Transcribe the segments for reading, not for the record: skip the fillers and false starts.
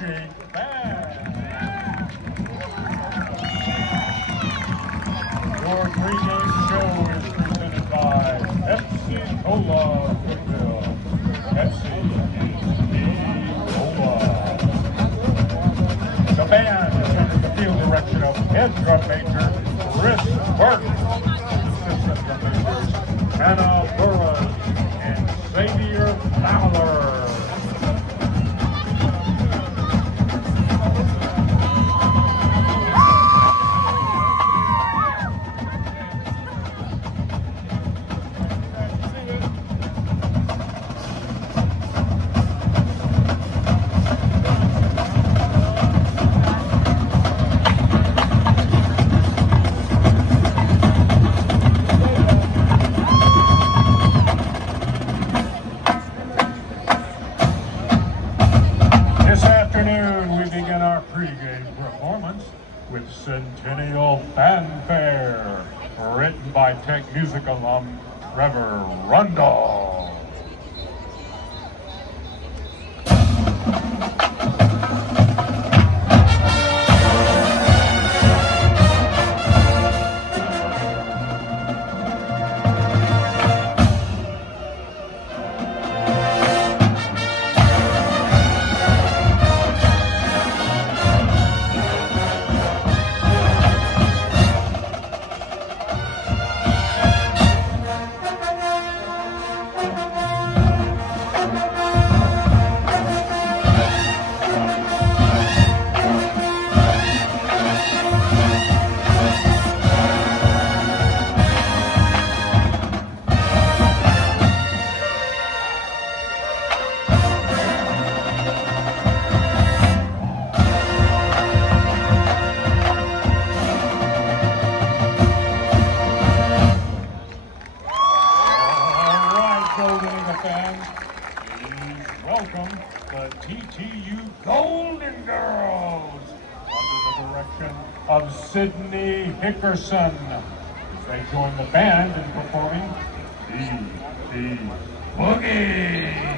marching band. Your pregame show is presented by Pepsi Cola Woodville. Pepsi Cola. The band is under the field direction of head drum major Chris Burton, assistant drum majors Hannah Burroughs and Xavier Fowler. With Centennial Fanfare, written by Tech Music alum Trevor Rundle. Welcome the TTU Golden Girls under the direction of Sydney Hickerson as they join the band in performing the Boogie.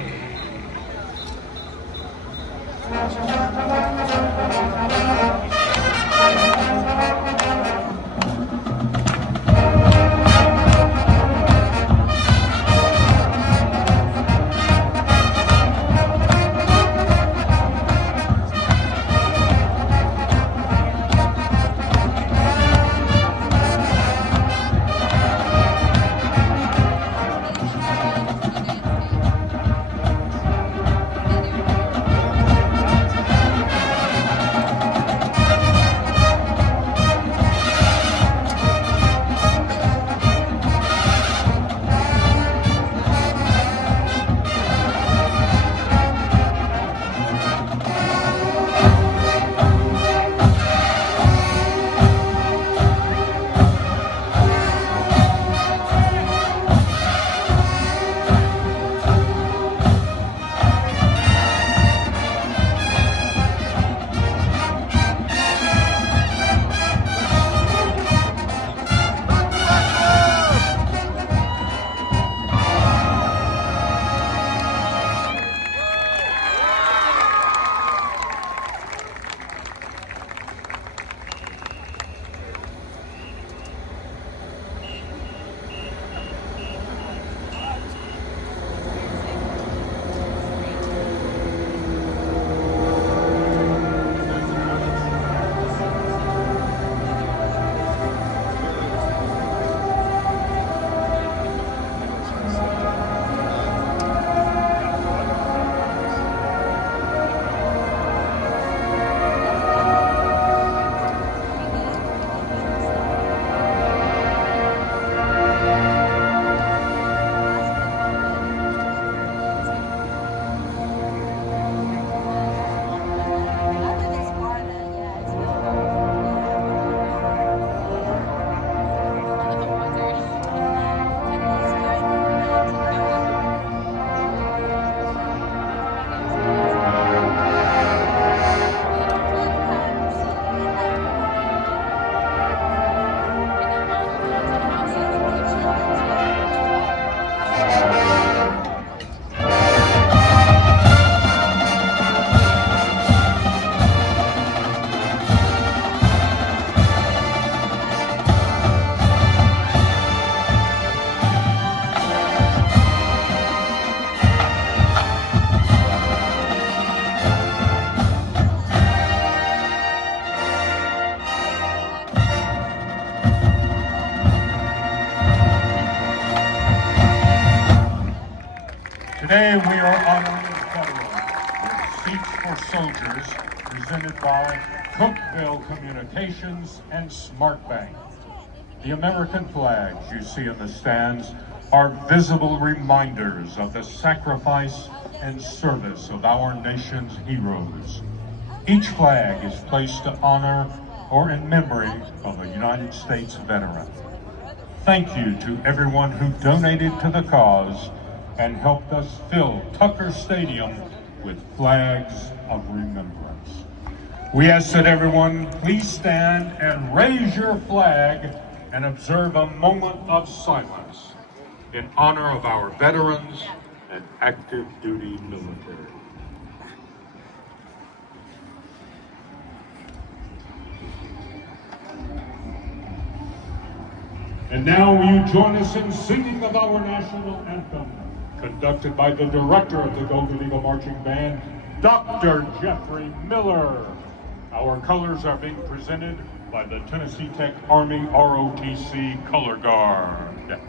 Today we are honoring veterans with Seats for Soldiers presented by Cookville Communications and SmartBank. The American flags you see in the stands are visible reminders of the sacrifice and service of our nation's heroes. Each flag is placed to honor or in memory of a United States veteran. Thank you to everyone who donated to the cause and helped us fill Tucker Stadium with flags of remembrance. We ask that everyone please stand and raise your flag and observe a moment of silence in honor of our veterans and active duty military. And now will you join us in singing of our national anthem, conducted by the director of the Golden Eagle Marching Band, Dr. Jeffrey Miller. Our colors are being presented by the Tennessee Tech Army ROTC Color Guard.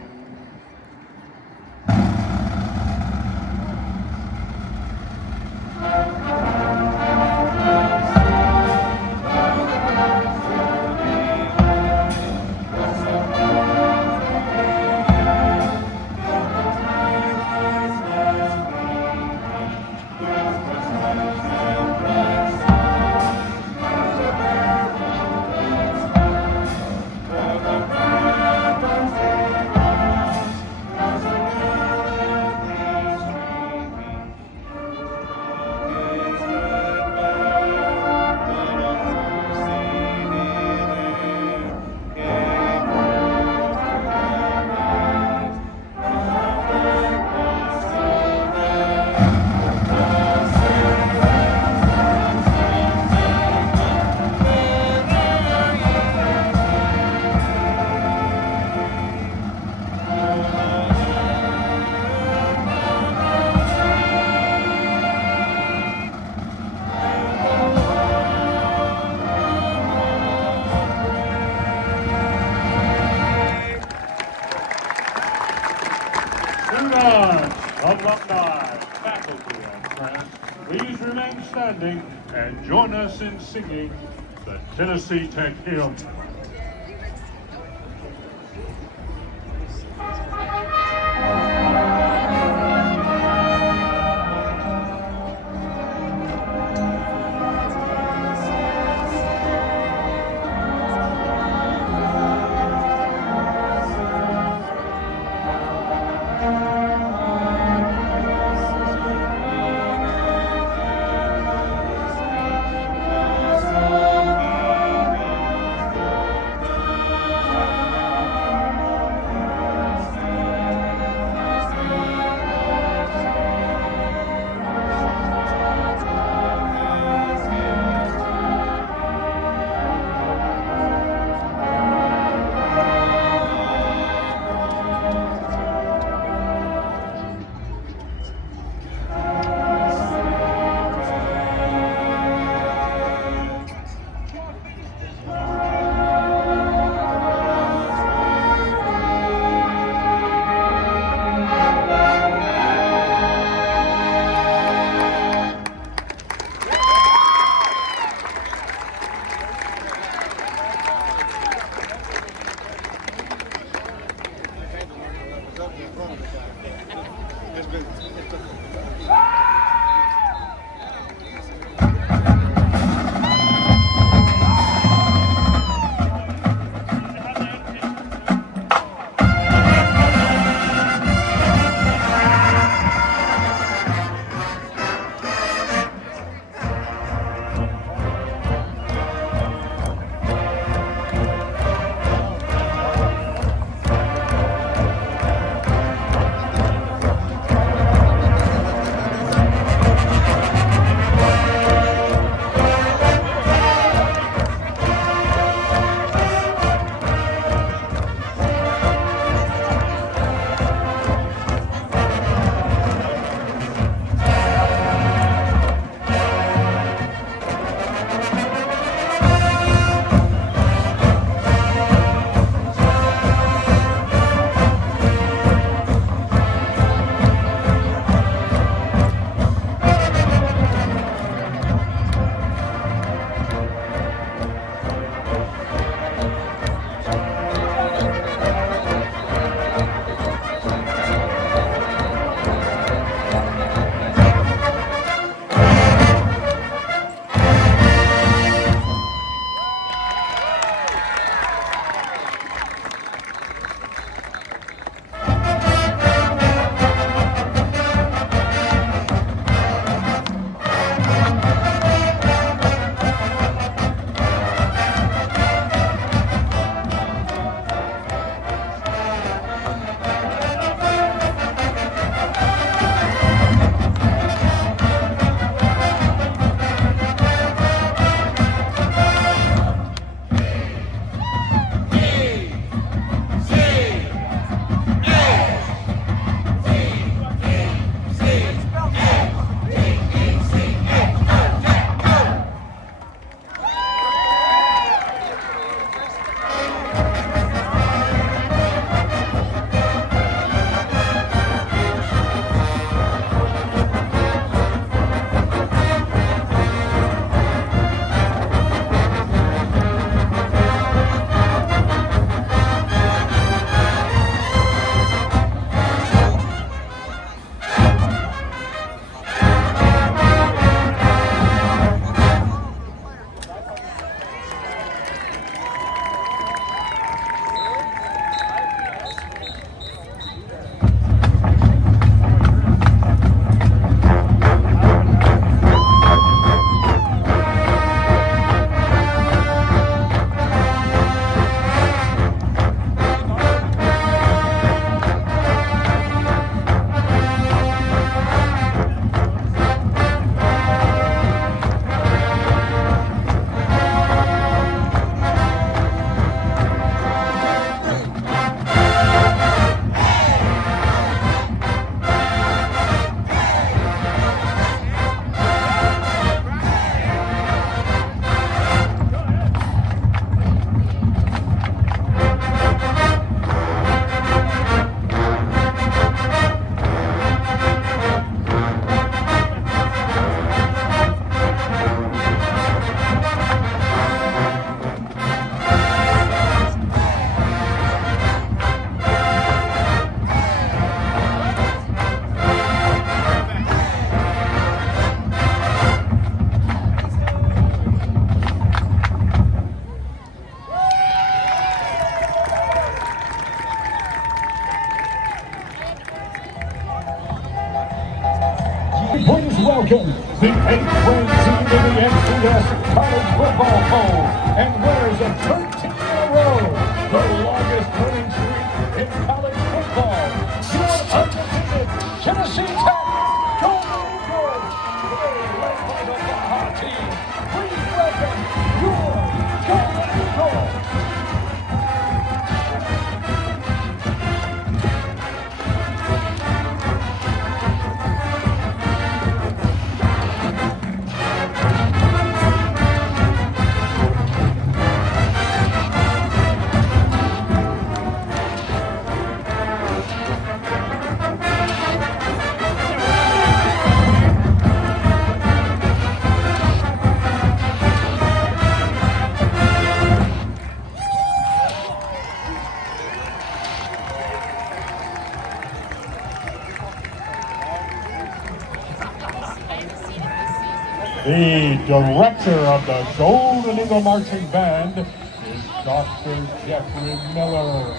Students, alumni, faculty, and friends, please remain standing and join us in singing the Tennessee Tech hymn. Please welcome the 8th-ranked team in the FCS College Football Bowl and winners of 13 in a row, the longest winning streak in college football. Your undefeated Tennessee Tech Golden Eagles, today led by the Baja team. Please welcome your Golden Eagles. The director of the Golden Eagle Marching Band is Dr. Jeffrey Miller.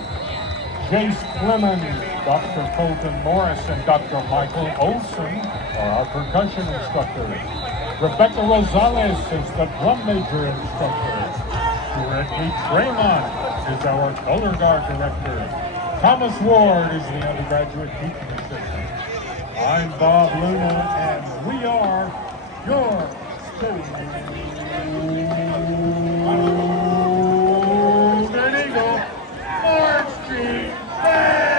Jace Clemens, Dr. Colton Morris, and Dr. Michael Olson are our percussion instructors. Rebecca Rosales is the drum major instructor. Brittany Draymond is our color guard director. Thomas Ward is the undergraduate teaching assistant. I'm Bob Luna, and we are your Golden Eagle Marching Band!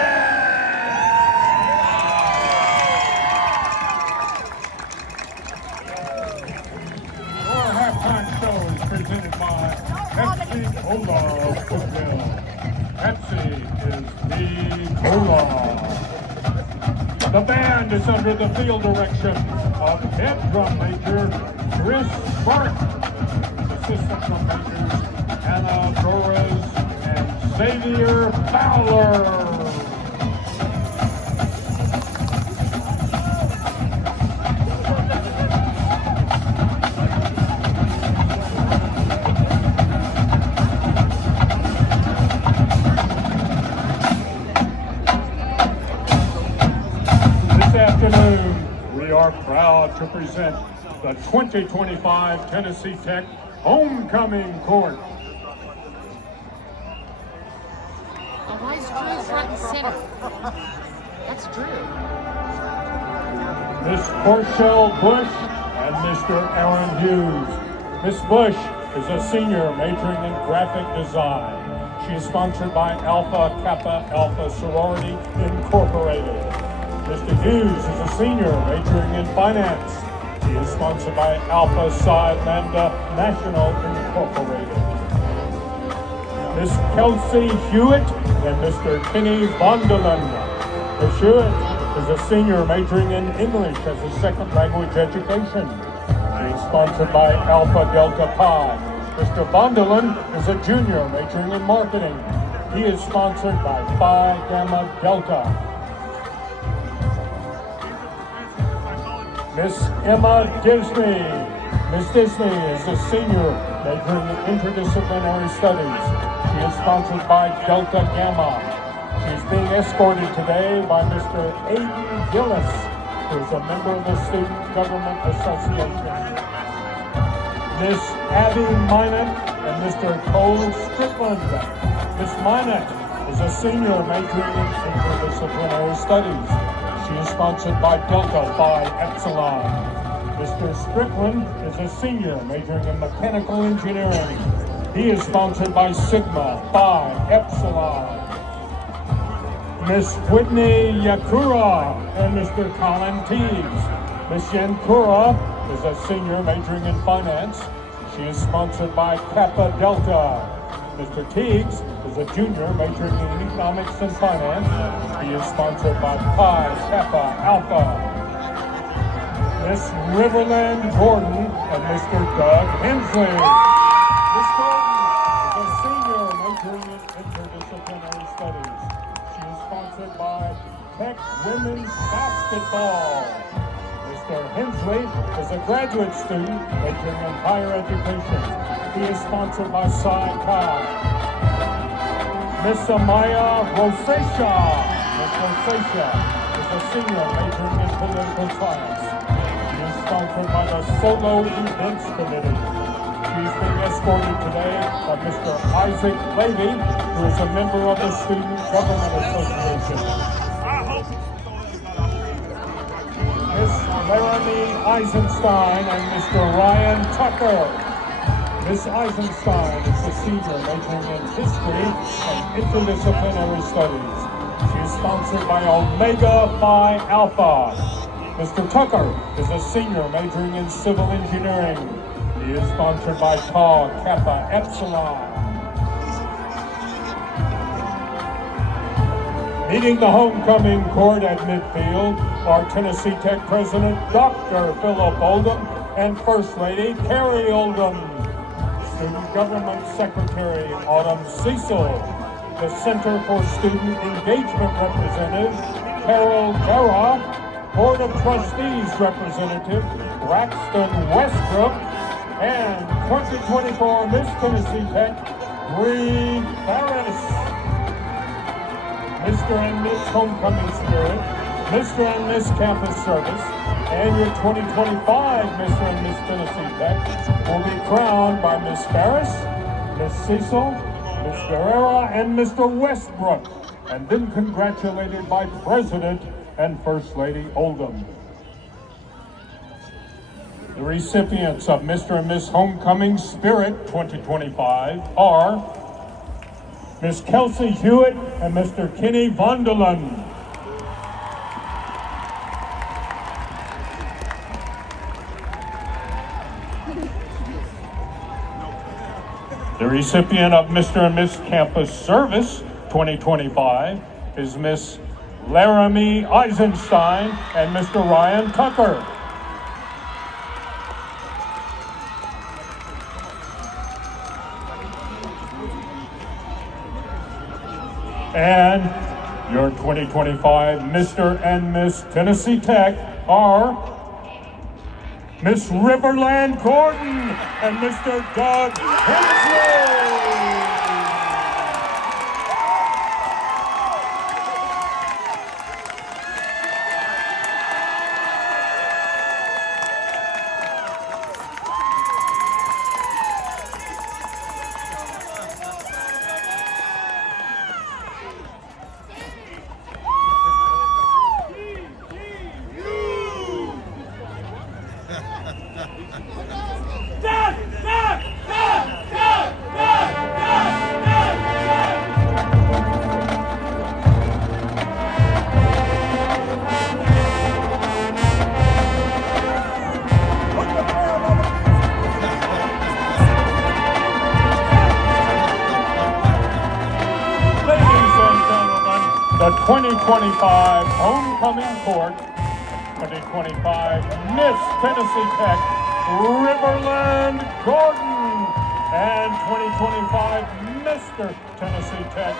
Our halftime show is presented by Pepsi Cola Woodville. Pepsi is the cola. The band is under the field direction of head drum major Chris Barton, assistant drum majors Anna Torres and Xavier Fowler. This afternoon, we are proud to present the 2025 Tennessee Tech Homecoming Court. Oh, why is Drew front and center? That's Drew. Miss Porchelle Bush and Mr. Aaron Hughes. Miss Bush is a senior majoring in graphic design. She is sponsored by Alpha Kappa Alpha Sorority Incorporated. Mr. Hughes is a senior majoring in finance. He is sponsored by Alpha Psi Lambda National Incorporated. Miss Kelsey Hewitt and Mr. Kenny Vondelin. Miss Hewitt is a senior majoring in English as a second language education. He is sponsored by Alpha Delta Pi. Mr. Vondelin is a junior majoring in marketing. He is sponsored by Phi Gamma Delta. Miss Emma Disney. Miss Disney is a senior majoring in interdisciplinary studies. She is sponsored by Delta Gamma. She is being escorted today by Mr. Aiden Gillis, who is a member of the Student Government Association. Miss Abby Minot and Mr. Cole Strickland. Miss Minot is a senior majoring in interdisciplinary studies. She is sponsored by Delta Phi Epsilon. Mr. Strickland is a senior majoring in mechanical engineering. He is sponsored by Sigma Phi Epsilon. Miss Whitney Yakura and Mr. Colin Teagues. Miss Yankura is a senior majoring in finance. She is sponsored by Kappa Delta. Mr. Teagues is a junior majoring in economics and finance. He is sponsored by Pi Kappa Alpha. Miss Riverland Gordon and Mr. Doug Hensley. Miss Gordon is a senior majoring in interdisciplinary studies. She is sponsored by Tech Women's Basketball. Mr. Hensley is a graduate student majoring in higher education. He is sponsored by Psi Chi. Miss Amaya Rosacea. Miss Rosacea is a senior majoring in political science. sponsored by the Solo Events Committee. She's being escorted today by Mr. Isaac Levy, who is a member of the Student Government Association. Miss Laramie Eisenstein and Mr. Ryan Tucker. Miss Eisenstein is a senior majoring in history and interdisciplinary studies. She is sponsored by Omega Phi Alpha. Mr. Tucker is a senior majoring in civil engineering. He is sponsored by Tau Kappa Epsilon. Meeting the homecoming court at midfield are Tennessee Tech President Dr. Philip Oldham and First Lady Carrie Oldham. Student Government Secretary Autumn Cecil. The Center for Student Engagement Representative Carol Guerra. Board of Trustees Representative Braxton Westbrook. And 2024 Miss Tennessee Tech Bree Farris. Mr. and Miss Homecoming Spirit, Mr. and Miss Campus Service, and your 2025 Mr. and Miss Tennessee Tech will be crowned by Miss Farris, Miss Cecil, Miss Guerrera, and Mr. Westbrook, and then congratulated by President and First Lady Oldham. The recipients of Mr. and Miss Homecoming Spirit 2025 are Miss Kelsey Hewitt and Mr. Kenny Vonderland. The recipient of Mr. and Miss Campus Service 2025 is Miss Laramie Eisenstein and Mr. Ryan Tucker. And your 2025 Mr. and Miss Tennessee Tech are Miss Riverland Gordon and Mr. Doug Hensley. The 2025 Homecoming Court, 2025 Miss Tennessee Tech, Riverland Gordon, and 2025 Mr. Tennessee Tech,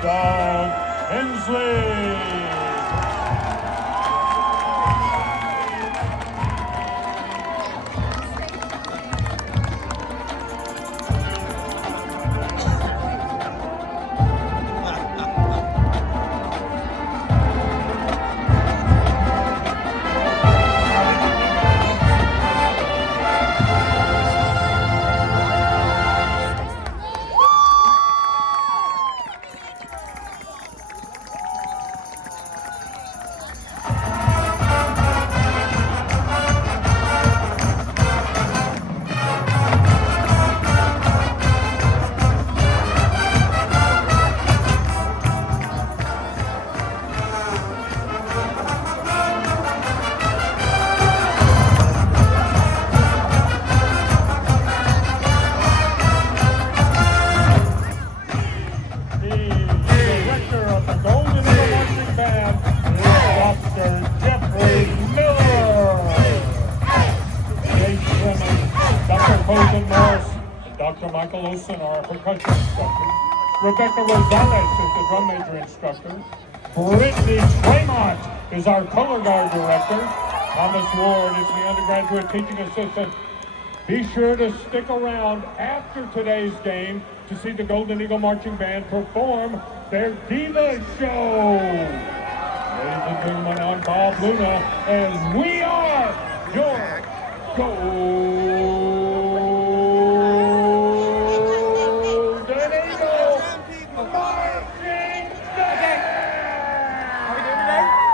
Doug Hensley. Dr. Michael Olson, our percussion instructor. Rebecca Rosales is the drum major instructor. Brittany Tremont is our color guard director. Thomas Ward is the undergraduate teaching assistant. Be sure to stick around after today's game to see the Golden Eagle Marching Band perform their Diva Show. Ladies and gentlemen, I'm Bob Luna, and we are your Golden Eagle marching band. How we doing today?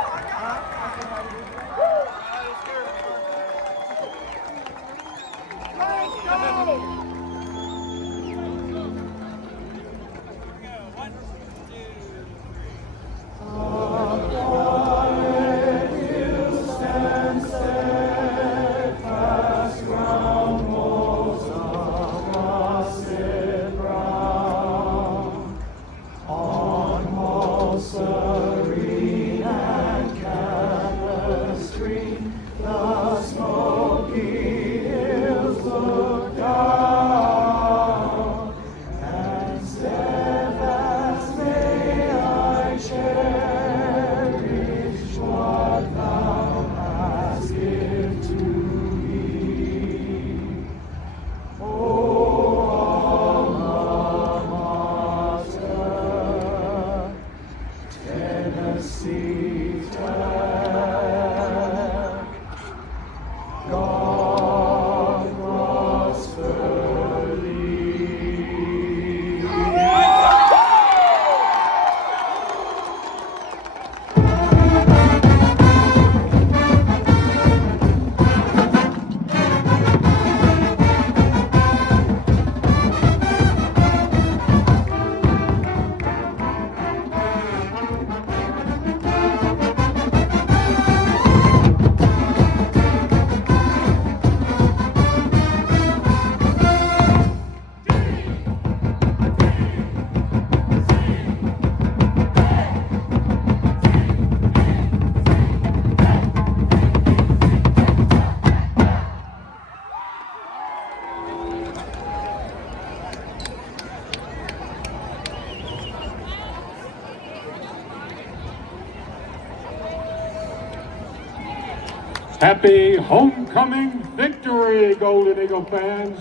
Happy homecoming victory, Golden Eagle fans.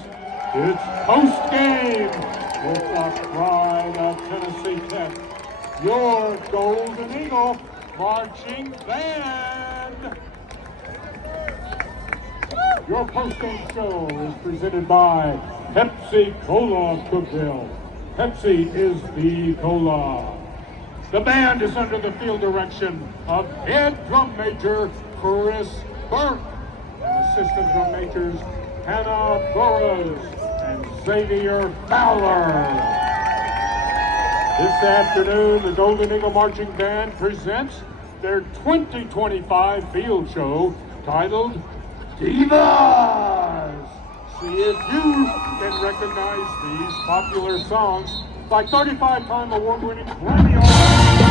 It's post-game with the pride of Tennessee Tech, your Golden Eagle marching band. Your post-game show is presented by Pepsi Cola Cookville. Pepsi is the cola. The band is under the field direction of head drum major Chris Burke and assistant drum majors Hannah Burrows and Xavier Fowler. This afternoon, the Golden Eagle Marching Band presents their 2025 field show titled Divas. See if you can recognize these popular songs by 35-time award-winning Grammy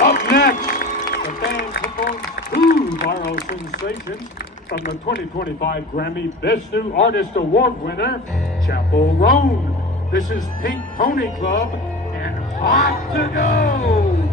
Up next, the band performs two viral sensations from the 2025 Grammy Best New Artist Award winner, Chapel Roan. This is Pink Pony Club and Hot to Go!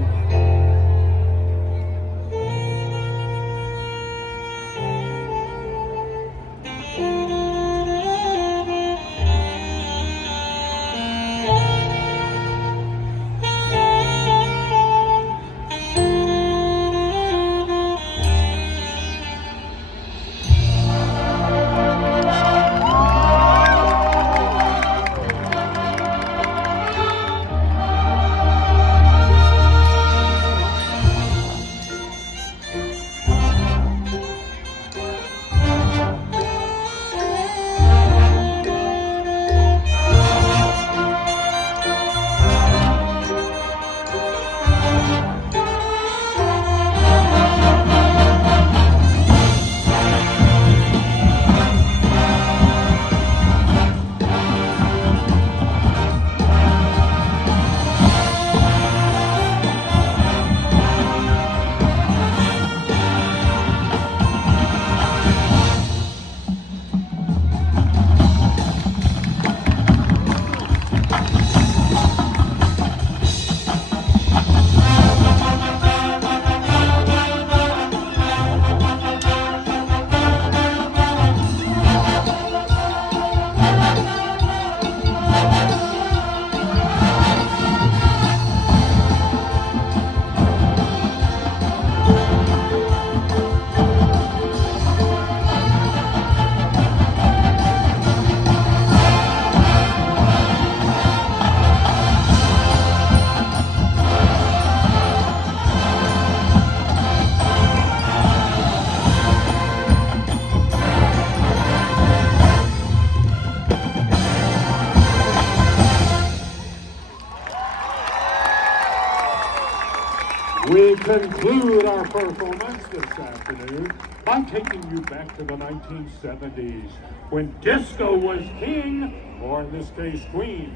We conclude our performance this afternoon by taking you back to the 1970s when disco was king, or in this case, queen.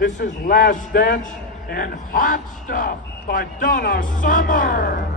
This is Last Dance and Hot Stuff by Donna Summer.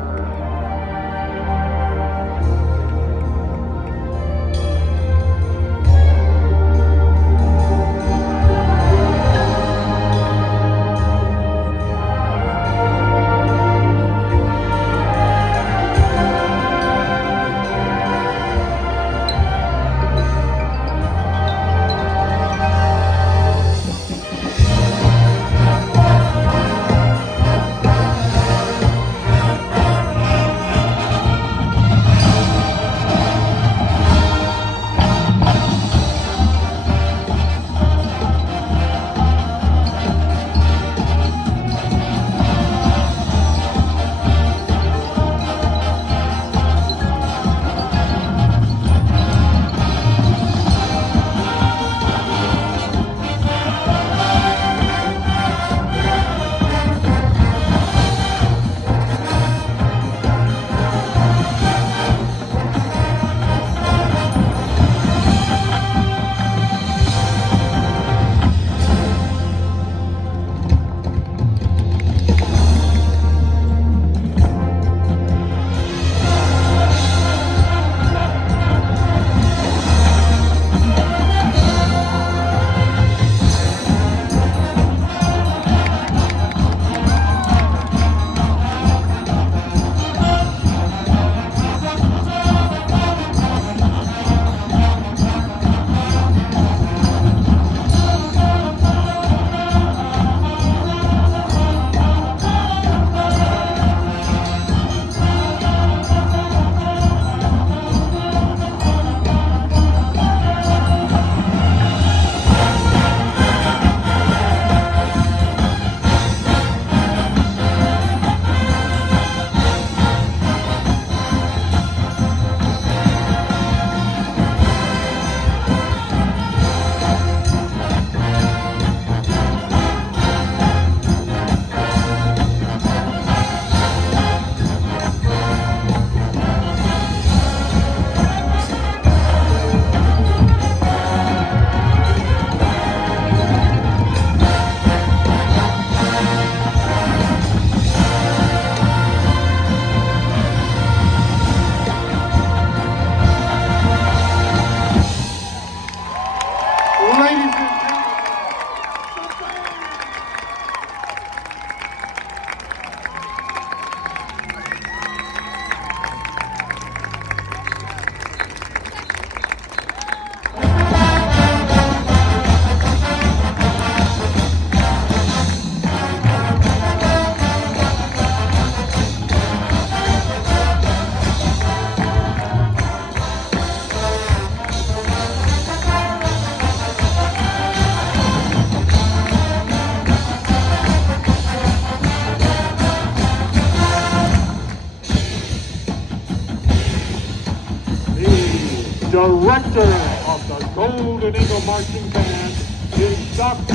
director of the Golden Eagle Marching Band is Dr.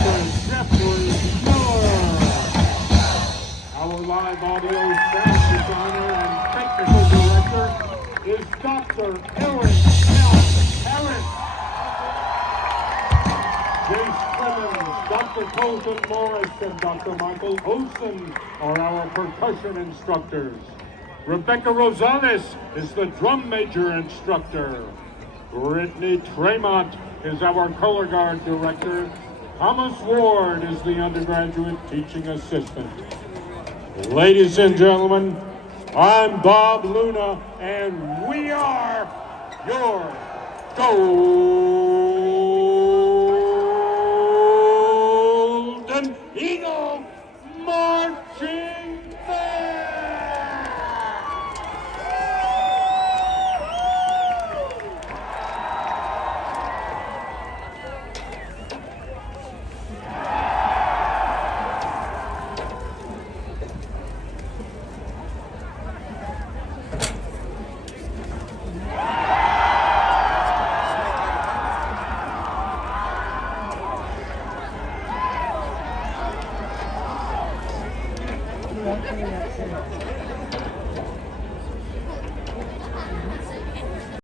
Jeffrey Miller. Our live audio sound designer and technical director is Dr. Eric L. Harris. Jace Clemens, Dr. Colton Morris, and Dr. Michael Olson are our percussion instructors. Rebecca Rosales is the drum major instructor. Brittany Tremont is our color guard director. Thomas Ward is the undergraduate teaching assistant. Ladies and gentlemen, I'm Bob Luna, and we are your Golden Eagle Marching Band! Yeah.